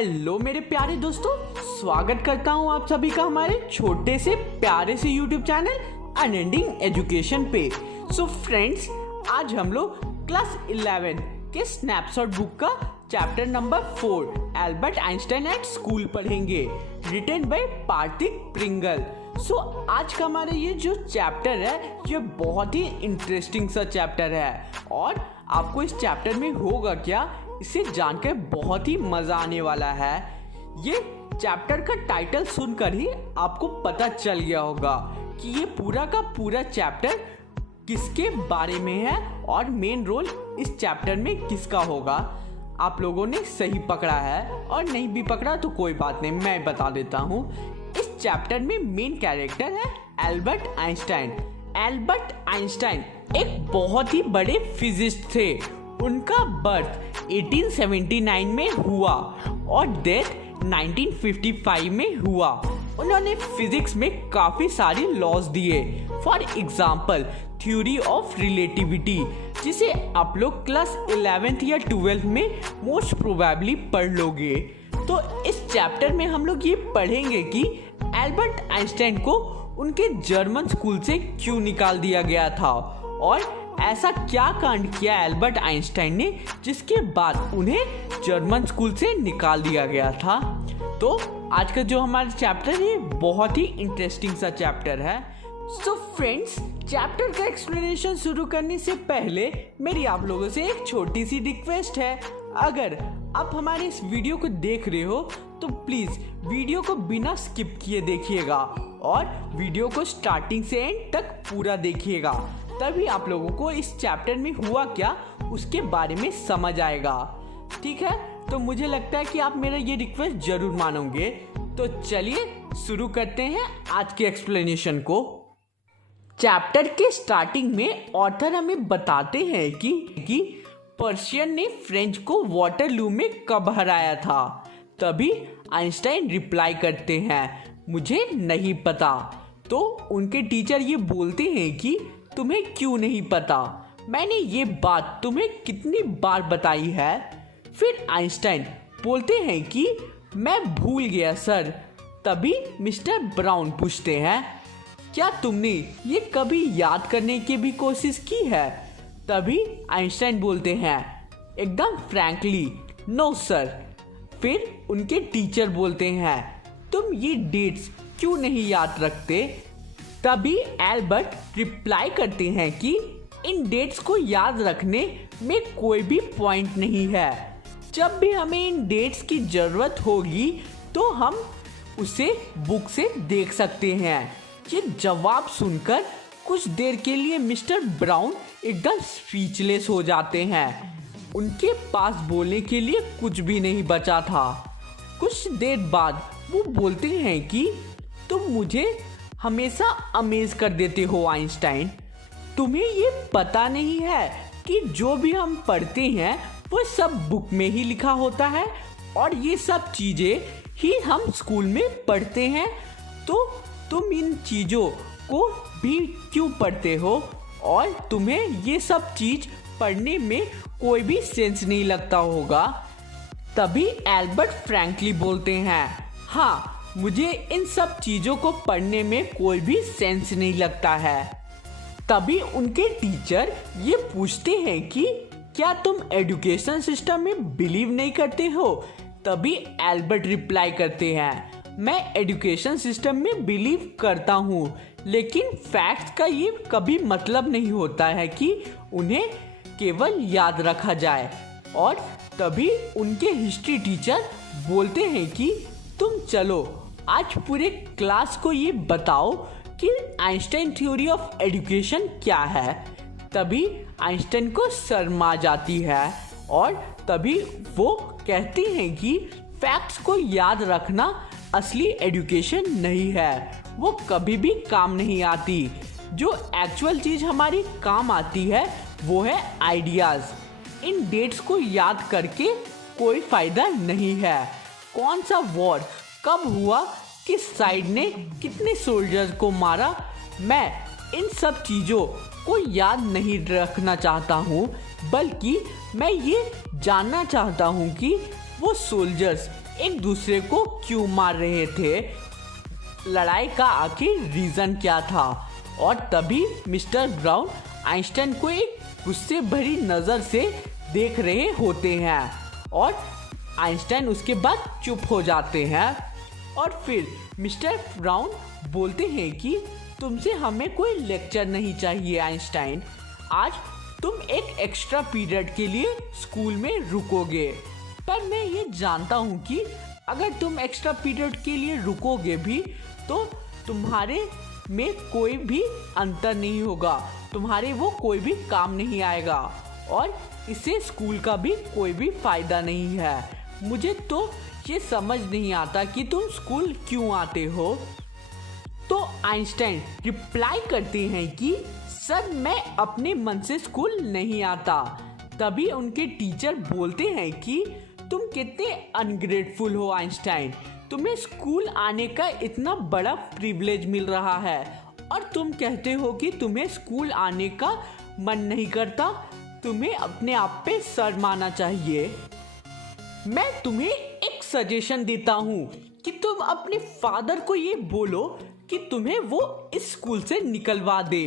Hello मेरे प्यारे दोस्तों, स्वागत करता हूं आप सभी का हमारे छोटे से प्यारे से YouTube चैनल अनएंडिंग एजुकेशन पे। सो फ्रेंड्स, आज हम लोग क्लास 11 के स्नैपशॉट बुक का chapter number 4 Albert Einstein at school पढ़ेंगे, रिटन बाय पार्थिक प्रिंगल। सो आज का हमारा ये जो चैप्टर है ये बहुत ही इंटरेस्टिंग सा चैप्टर है और आपको इस चैप्टर में होगा क्या इसे जानकर बहुत ही मजा आने वाला है। ये चैप्टर का टाइटल सुनकर ही आपको पता चल गया होगा कि ये पूरा का पूरा चैप्टर किसके बारे में है और मेन रोल इस चैप्टर में किसका होगा। आप लोगों ने सही पकड़ा है और नहीं भी पकड़ा तो कोई बात नहीं, मैं बता देता हूँ। इस चैप्टर में मेन कैरेक्टर है एल्बर्ट आइंस्टाइन। एल्बर्ट आइंस्टाइन एक बहुत ही बड़े फिजिसिस्ट थे। उनका बर्थ 1879 में हुआ और डेथ 1955 में हुआ। उन्होंने फिजिक्स में काफी सारे लॉज दिए। For example theory of relativity, जिसे आप लोग क्लास 11th या 12th में मोस्ट प्रोबेबली पढ़ लोगे। तो इस चैप्टर में हम लोग ये पढ़ेंगे कि एल्बर्ट आइंस्टाइन को उनके जर्मन स्कूल से क्यों निकाल दिया गया था और ऐसा क्या कांड किया एल्बर्ट आइंस्टाइन ने जिसके बाद उन्हें जर्मन स्कूल से निकाल दिया गया था। तो आज का जो हमारा चैप्टर है बहुत ही इंटरेस्टिंग सा चैप्टर है। सो फ्रेंड्स, चैप्टर का एक्सप्लेनेशन शुरू करने से पहले मेरी आप लोगों से एक छोटी सी रिक्वेस्ट है। अगर आप हमारे इस वीडियो को देख रहे हो तो प्लीज वीडियो को बिना स्किप किए देखिएगा और वीडियो को स्टार्टिंग से एंड तक पूरा देखिएगा, तभी आप लोगों को इस चैप्टर में हुआ क्या उसके बारे में समझ आएगा। ठीक है, तो मुझे लगता है कि आप मेरा ये रिक्वेस्ट जरूर मानोगे। तो चलिए शुरू करते हैं आज के एक्सप्लेनेशन को। चैप्टर के स्टार्टिंग में ऑथर हमें बताते हैं कि पर्शियन ने फ्रेंच को वाटरलू में कब हराया था। तभी आइंस्टाइन रिप्लाई करते हैं, मुझे नहीं पता। तो उनके टीचर ये बोलते हैं कि तुम्हें क्यों नहीं पता, मैंने ये बात तुम्हें कितनी बार बताई है। फिर आइंस्टाइन बोलते हैं कि मैं भूल गया सर। तभी मिस्टर ब्राउन पूछते हैं, क्या तुमने ये कभी याद करने की भी कोशिश की है। तभी आइंस्टाइन बोलते हैं एकदम फ्रैंकली नो सर। फिर उनके टीचर बोलते हैं तुम ये डेट्स क्यों नहीं याद रखते। तभी एल्बर्ट रिप्लाई करते हैं कि इन डेट्स को याद रखने में कोई भी पॉइंट नहीं है। जब भी हमें इन डेट्स की जरूरत होगी तो हम उसे बुक से देख सकते हैं। ये जवाब सुनकर कुछ देर के लिए मिस्टर ब्राउन एकदम स्पीचलेस हो जाते हैं। उनके पास बोलने के लिए कुछ भी नहीं बचा था। कुछ देर बाद वो बोलते हैं कि तुम मुझे हमेशा अमेज कर देते हो आइंस्टाइन। तुम्हें ये पता नहीं है कि जो भी हम पढ़ते हैं वो सब बुक में ही लिखा होता है और ये सब चीजें ही हम स्कूल में पढ़ते हैं। तो तुम इन चीजों को भी क्यों पढ़ते हो और तुम्हें ये सब चीज पढ़ने में कोई भी सेंस नहीं लगता होगा। तभी एल्बर्ट फ्रैंकली बोलते हैं, हाँ मुझे इन सब चीजों को पढ़ने में कोई भी सेंस नहीं लगता है। तभी उनके टीचर ये पूछते हैं कि क्या तुम एजुकेशन सिस्टम में बिलीव नहीं करते हो। तभी एल्बर्ट रिप्लाई करते हैं, मैं एजुकेशन सिस्टम में बिलीव करता हूँ, लेकिन फैक्ट्स का ये कभी मतलब नहीं होता है कि उन्हें केवल याद रखा जाए। और तभी उनके हिस्ट्री टीचर बोलते हैं कि तुम चलो आज पूरे क्लास को ये बताओ कि आइंस्टाइन थ्योरी ऑफ एजुकेशन क्या है। तभी आइंस्टाइन को शर्म आ जाती है और तभी वो कहते हैं कि फैक्ट्स को याद रखना असली एजुकेशन नहीं है, वो कभी भी काम नहीं आती। जो एक्चुअल चीज हमारी काम आती है वो है आइडियाज। इन डेट्स को याद करके कोई फायदा नहीं है। कौन सा वॉर कब हुआ, किस साइड ने कितने सोल्जर्स को मारा, मैं इन सब चीज़ों को याद नहीं रखना चाहता हूँ, बल्कि मैं ये जानना चाहता हूँ कि वो सोल्जर्स एक दूसरे को क्यों मार रहे थे, लड़ाई का आखिर रीज़न क्या था। और तभी मिस्टर ब्राउन आइंस्टाइन को एक गुस्से भरी नज़र से देख रहे होते हैं और आइंस्टाइन उसके बाद चुप हो जाते हैं। और फिर मिस्टर ब्राउन बोलते हैं कि तुमसे हमें कोई लेक्चर नहीं चाहिए आइंस्टाइन, आज तुम एक एक्स्ट्रा पीरियड के लिए स्कूल में रुकोगे। पर मैं ये जानता हूँ कि अगर तुम एक्स्ट्रा पीरियड के लिए रुकोगे भी तो तुम्हारे में कोई भी अंतर नहीं होगा, तुम्हारे वो कोई भी काम नहीं आएगा और इससे स्कूल का भी कोई भी फायदा नहीं है। मुझे तो ये समझ नहीं आता कि तुम स्कूल क्यों आते हो। तो आइंस्टाइन रिप्लाई करते हैं कि सर मैं अपने मन से स्कूल नहीं आता। तभी उनके टीचर बोलते हैं कि तुम कितने अनग्रेटफुल हो आइंस्टाइन, तुम्हें स्कूल आने का इतना बड़ा प्रिविलेज मिल रहा है और तुम कहते हो कि तुम्हें स्कूल आने का मन नहीं करता, तुम्हें अपने आप पे शर्माना चाहिए। मैं तुम्हें एक सजेशन देता हूँ कि तुम अपने फादर को ये बोलो कि तुम्हें वो इस स्कूल से निकलवा दे।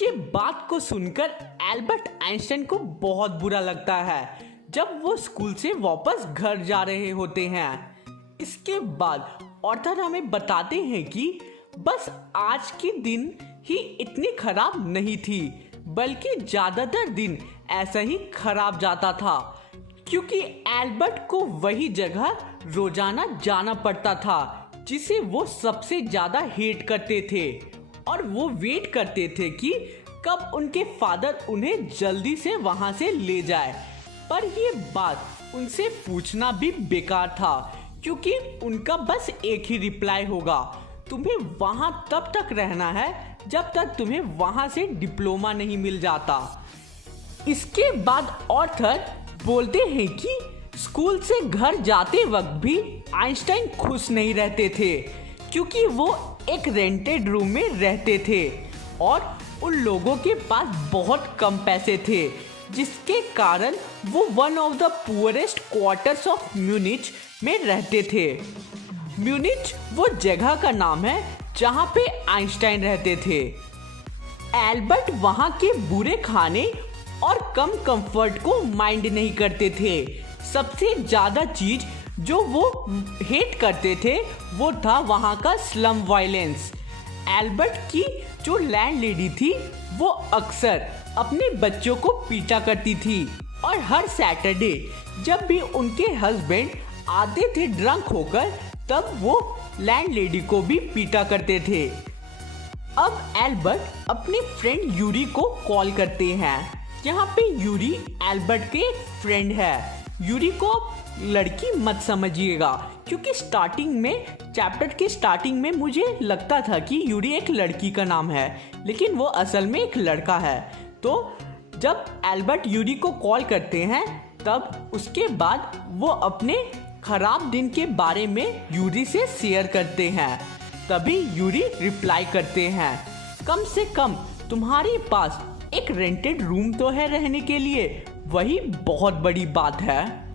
ये बात को सुनकर एल्बर्ट आइंस्टाइन को बहुत बुरा लगता है जब वो स्कूल से वापस घर जा रहे होते हैं। इसके बाद ऑथर हमें बताते हैं कि बस आज के दिन ही इतनी खराब नहीं थी, बल्कि ज़्यादातर दिन ऐसा ही खराब जाता था, क्योंकि एल्बर्ट को वही जगह रोजाना जाना पड़ता था जिसे वो सबसे ज़्यादा हेट करते थे और वो वेट करते थे कि कब उनके फादर उन्हें जल्दी से वहाँ से ले जाए। पर ये बात उनसे पूछना भी बेकार था, क्योंकि उनका बस एक ही रिप्लाई होगा, तुम्हें वहाँ तब तक रहना है जब तक तुम्हें वहाँ से डिप्लोमा नहीं मिल जाता। इसके बाद ऑथर बोलते हैं कि स्कूल से घर जाते वक्त भी आइंस्टाइन खुश नहीं रहते थे, क्योंकि वो एक रेंटेड रूम में रहते थे और उन लोगों के पास बहुत कम पैसे थे, जिसके कारण वो one of the poorest quarters of Munich में रहते थे। म्यूनिच वो जगह का नाम है जहाँ पे आइंस्टाइन रहते थे। एल्बर्ट वहाँ के बुरे खाने और कम कंफर्ट को माइंड नहीं करते थे। सबसे ज़्यादा चीज जो वो हेट करते थे वो था वहाँ का स्लम वायलेंस। एल्बर्ट की जो लैंडलेडी थी वो अक्सर अपने बच्चों को पीटा करती थी और हर सैटरडे जब भी उनके हस्बैंड आते थे ड्रंक होकर, तब वो लैंडलेडी को भी पीटा करते थे। अब एल्बर्ट अपने फ्रेंड यूरी को कॉल करते हैं। यहाँ पे यूरी एल्बर्ट के एक फ्रेंड है। यूरी को लड़की मत समझिएगा, क्योंकि स्टार्टिंग में चैप्टर के स्टार्टिंग में मुझे लगता था कि यूरी एक लड़की का नाम है, लेकिन वो असल में एक लड़का है। तो जब एल्बर्ट यूरी को कॉल करते हैं तब उसके बाद वो अपने खराब दिन के बारे में यूरी से शेयर करते हैं। तभी यूरी रिप्लाई करते हैं, कम से कम तुम्हारे पास एक रेंटेड रूम तो है रहने के लिए, वही बहुत बड़ी बात है।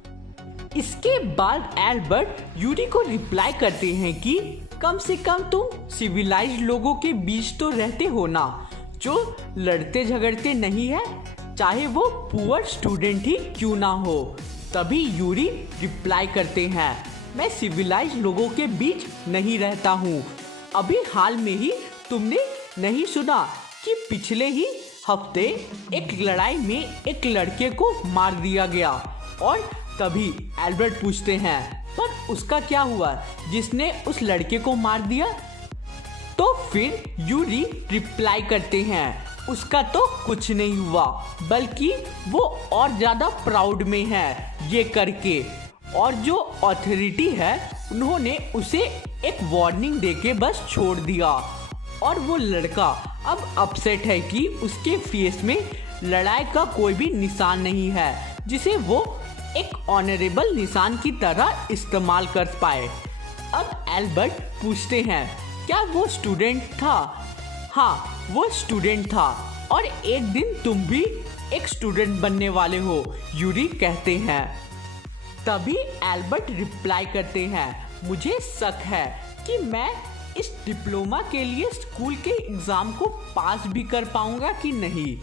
इसके बाद एल्बर्ट यूरी को रिप्लाई करते हैं कि कम से कम तुम सिविलाइज्ड लोगों के बीच तो रहते हो ना, जो लड़ते झगड़ते नहीं है, चाहे वो पुअर स्टूडेंट ही क्यों ना हो। तभी यूरी रिप्लाई करते हैं, मैं सिविलाइज्ड लोगों के बीच नहीं रहता हूँ। अभी हाल में ही तुमने नहीं सुना कि पिछले ही हफ्ते एक लड़ाई में एक लड़के को मार दिया गया। और तभी एल्बर्ट पूछते हैं, पर उसका क्या हुआ जिसने उस लड़के को मार दिया? तो फिर यूरी रिप्लाई करते हैं, उसका तो कुछ नहीं हुआ, बल्कि वो और ज्यादा प्राउड में है ये करके। और जो अथॉरिटी है उन्होंने उसे एक वार्निंग देके बस छोड़ दिया। और वो लड़का अब अपसेट है कि उसके फेस में लड़ाई का कोई भी निशान नहीं है, जिसे वो एक ऑनरेबल निशान की तरह इस्तेमाल कर पाए। अब एल्बर्ट पूछते हैं, क्या वो स्टूडेंट था? हाँ, वो स्टूडेंट था और एक दिन तुम भी एक स्टूडेंट बनने वाले हो, यूरी कहते हैं। तभी एल्बर्ट रिप्लाई करते हैं, मुझे शक है कि मैं इस डिप्लोमा के लिए स्कूल के एग्ज़ाम को पास भी कर पाऊंगा कि नहीं।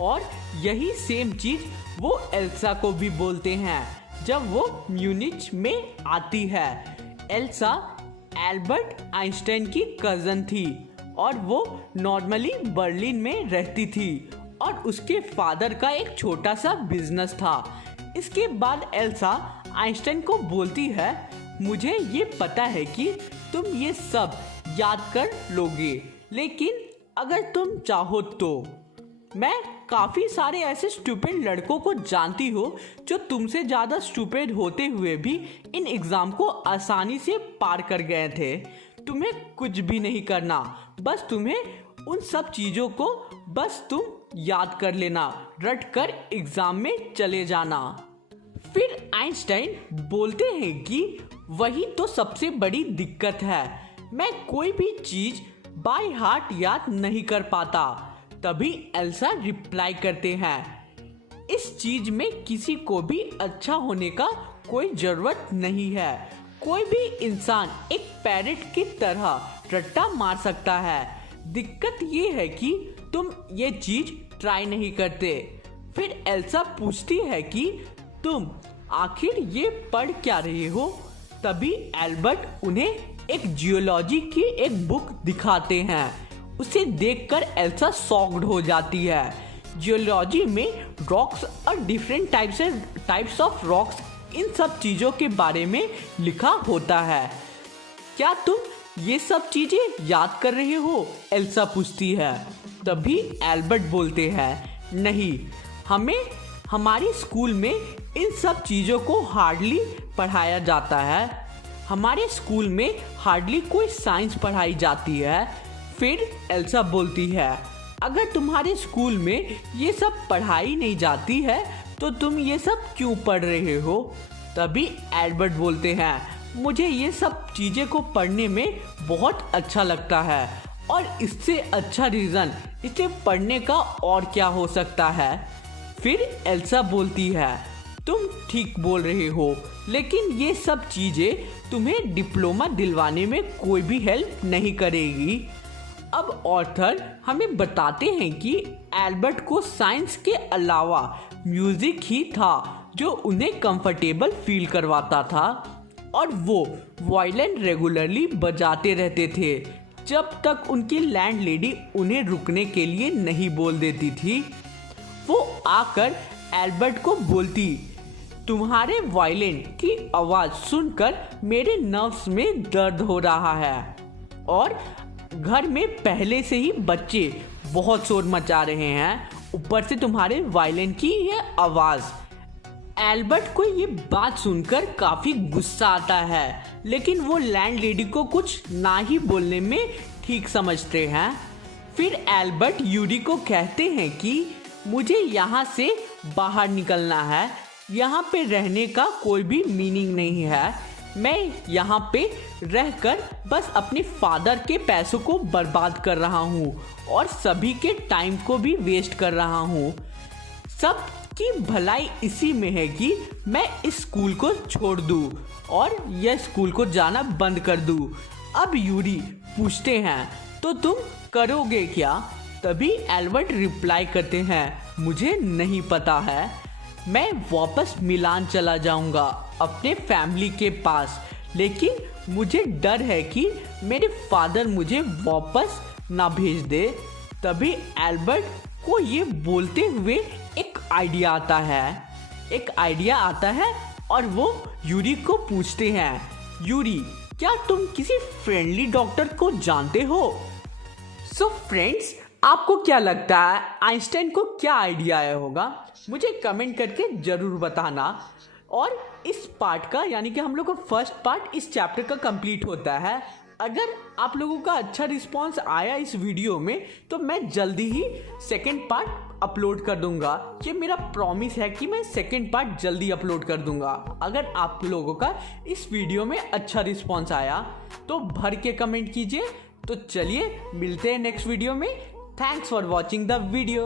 और यही सेम चीज़ वो एल्सा को भी बोलते हैं जब वो म्यूनिच में आती है। एल्सा एल्बर्ट आइंस्टाइन की कज़न थी और वो नॉर्मली बर्लिन में रहती थी और उसके फादर का एक छोटा सा बिजनेस था। इसके बाद एल्सा आइंस्टाइन को बोलती है, मुझे ये पता है कि तुम ये सब याद कर लोगे, लेकिन अगर तुम चाहो तो मैं काफ़ी सारे ऐसे स्टूपिड लड़कों को जानती हो जो तुमसे ज़्यादा स्टूपिड होते हुए भी इन एग्ज़ाम को आसानी से पार कर गए थे। तुम्हें कुछ भी नहीं करना, बस तुम्हें उन सब चीज़ों को बस तुम याद कर लेना, रट कर एग्ज़ाम में चले जाना। फिर आइंस्टाइन बोलते हैं कि वही तो सबसे बड़ी दिक्कत है, मैं कोई भी चीज़ बाय हार्ट याद नहीं कर पाता। तभी एल्सा रिप्लाई करते हैं, इस चीज में किसी को भी अच्छा होने का कोई जरूरत नहीं है। कोई भी इंसान एक पैरेट की तरह रट्टा मार सकता है। दिक्कत ये है कि तुम ये चीज ट्राई नहीं करते। फिर एल्सा पूछती है कि तुम आखिर ये पढ़ क्या रहे हो। तभी एल्बर्ट उन्हें एक जियोलॉजी की एक बुक दिखाते हैं। उसे देखकर एल्सा शॉक्ड हो जाती है। जियोलॉजी में रॉक्स और डिफरेंट टाइप्स ऑफ रॉक्स, इन सब चीज़ों के बारे में लिखा होता है। क्या तुम ये सब चीज़ें याद कर रहे हो? एल्सा पूछती है। तभी एल्बर्ट बोलते हैं, नहीं, हमें हमारे स्कूल में इन सब चीज़ों को हार्डली पढ़ाया जाता है। हमारे स्कूल में हार्डली कोई साइंस पढ़ाई जाती है। फिर एल्सा बोलती है, अगर तुम्हारे स्कूल में ये सब पढ़ाई नहीं जाती है तो तुम ये सब क्यों पढ़ रहे हो? तभी एल्बर्ट बोलते हैं, मुझे ये सब चीज़ें को पढ़ने में बहुत अच्छा लगता है और इससे अच्छा रीज़न इसे पढ़ने का और क्या हो सकता है। फिर एल्सा बोलती है, तुम ठीक बोल रहे हो, लेकिन ये सब चीज़ें तुम्हें डिप्लोमा दिलवाने में कोई भी हेल्प नहीं करेगी। अब ऑथर हमें बताते हैं कि एल्बर्ट को साइंस के अलावा म्यूजिक ही था जो उन्हें कंफर्टेबल फील करवाता था और वो वायलिन रेगुलरली बजाते रहते थे जब तक उनकी लैंडलेडी उन्हें रुकने के लिए नहीं बोल देती थी। वो आकर एल्बर्ट को बोलती, तुम्हारे वायलिन की आवाज़ सुनकर मेरे नर्व्स में दर्द हो रहा है और घर में पहले से ही बच्चे बहुत शोर मचा रहे हैं, ऊपर से तुम्हारे वायलिन की ये आवाज़। एल्बर्ट को ये बात सुनकर काफ़ी गुस्सा आता है, लेकिन वो लैंडलेडी को कुछ ना ही बोलने में ठीक समझते हैं। फिर एल्बर्ट यूरी को कहते हैं कि मुझे यहाँ से बाहर निकलना है, यहाँ पे रहने का कोई भी मीनिंग नहीं है। मैं यहाँ पे रहकर बस अपने फादर के पैसों को बर्बाद कर रहा हूँ और सभी के टाइम को भी वेस्ट कर रहा हूँ। सब की भलाई इसी में है कि मैं इस स्कूल को छोड़ दूँ और यह स्कूल को जाना बंद कर दूँ। अब यूरी पूछते हैं, तो तुम करोगे क्या? तभी एल्बर्ट रिप्लाई करते हैं, मुझे नहीं पता है, मैं वापस मिलान चला जाऊंगा अपने फैमिली के पास, लेकिन मुझे डर है कि मेरे फादर मुझे वापस ना भेज दे। तभी एल्बर्ट को ये बोलते हुए एक आइडिया आता है और वो यूरी को पूछते हैं, यूरी, क्या तुम किसी फ्रेंडली डॉक्टर को जानते हो? सो फ्रेंड्स, आपको क्या लगता है आइंस्टाइन को क्या आइडिया आया होगा? मुझे कमेंट करके ज़रूर बताना। और इस पार्ट का यानी कि हम लोग का फर्स्ट पार्ट इस चैप्टर का कंप्लीट होता है। अगर आप लोगों का अच्छा रिस्पांस आया इस वीडियो में तो मैं जल्दी ही सेकंड पार्ट अपलोड कर दूंगा। ये मेरा प्रॉमिस है कि मैं सेकंड पार्ट जल्दी अपलोड कर दूंगा। अगर आप लोगों का इस वीडियो में अच्छा रिस्पांस आया तो भर के कमेंट कीजिए। तो चलिए मिलते हैं नेक्स्ट वीडियो में। Thanks for watching the video.